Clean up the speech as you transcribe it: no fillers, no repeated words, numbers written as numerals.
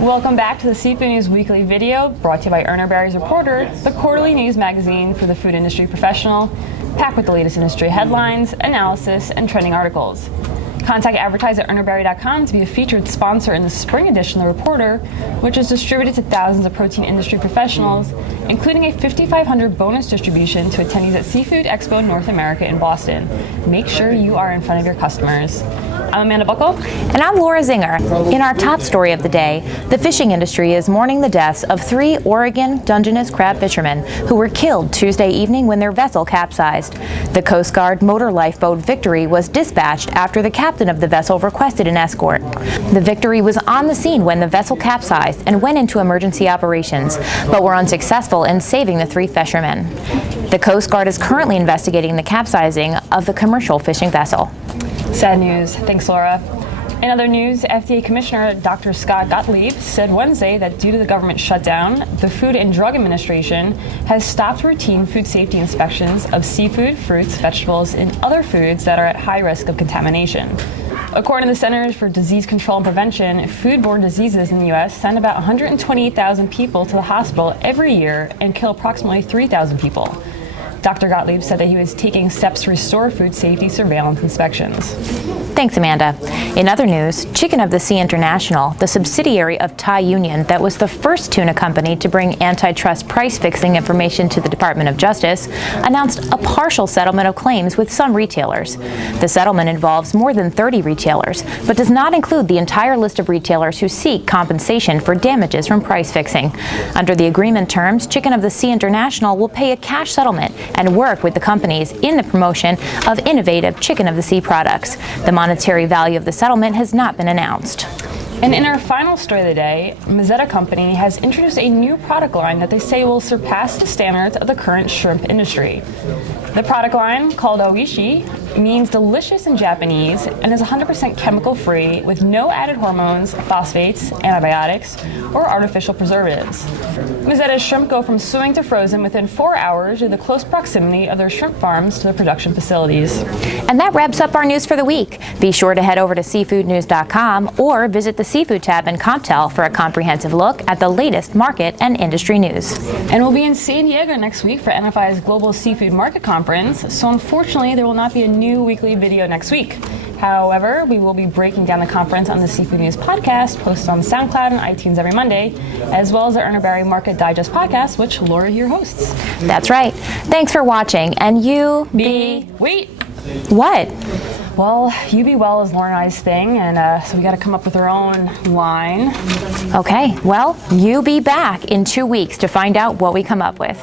Welcome back to the Seafood News Weekly video, brought to you by Urner Barry's Reporter, the quarterly news magazine for the food industry professional, packed with the latest industry headlines, analysis, and trending articles. Contact advertise at urnerberry.com to be a featured sponsor in the spring edition of the Reporter, which is distributed to thousands of protein industry professionals, including a $5,500 bonus distribution to attendees at Seafood Expo North America in Boston. Make sure you are in front of your customers. I'm Amanda Buckle. And I'm Laura Zinger. In our top story of the day, the fishing industry is mourning the deaths of 3 Oregon Dungeness crab fishermen who were killed Tuesday evening when their vessel capsized. The Coast Guard motor lifeboat Victory was dispatched after the captain of the vessel requested an escort. The Victory was on the scene when the vessel capsized and went into emergency operations, but were unsuccessful in saving the 3 fishermen. The Coast Guard is currently investigating the capsizing of the commercial fishing vessel. Sad news. Thanks, Laura. In other news, FDA Commissioner Dr. Scott Gottlieb said Wednesday that due to the government shutdown, the Food and Drug Administration has stopped routine food safety inspections of seafood, fruits, vegetables, and other foods that are at high risk of contamination. According to the Centers for Disease Control and Prevention, foodborne diseases in the U.S. send about 128,000 people to the hospital every year and kill approximately 3,000 people. Dr. Gottlieb said that he was taking steps to restore food safety surveillance inspections. Thanks, Amanda. In other news, Chicken of the Sea International, the subsidiary of Thai Union that was the first tuna company to bring antitrust price-fixing information to the Department of Justice, announced a partial settlement of claims with some retailers. The settlement involves more than 30 retailers, but does not include the entire list of retailers who seek compensation for damages from price-fixing. Under the agreement terms, Chicken of the Sea International will pay a cash settlement and work with the companies in the promotion of innovative Chicken of the Sea products. The monetary value of the settlement has not been announced. And in our final story of the day, Mazzetta Company has introduced a new product line that they say will surpass the standards of the current shrimp industry. The product line, called Oishi, means delicious in Japanese and is 100% chemical-free with no added hormones, phosphates, antibiotics, or artificial preservatives. Mazzetta's shrimp go from swimming to frozen within 4 hours due to the close proximity of their shrimp farms to their production facilities. And that wraps up our news for the week. Be sure to head over to seafoodnews.com or visit the Seafood tab in CompTel for a comprehensive look at the latest market and industry news. And we'll be in San Diego next week for NFI's Global Seafood Market Conference, so unfortunately there will not be a new weekly video next week. However, we will be breaking down the conference on the Seafood News podcast, posted on SoundCloud and iTunes every Monday, as well as the Urner Barry Market Digest podcast, which Laura here hosts. That's right. Thanks for watching, and you Wait! What? Well, you be well is Laura and I's thing, and so we got to come up with our own line. Okay, well, you be back in 2 weeks to find out what we come up with.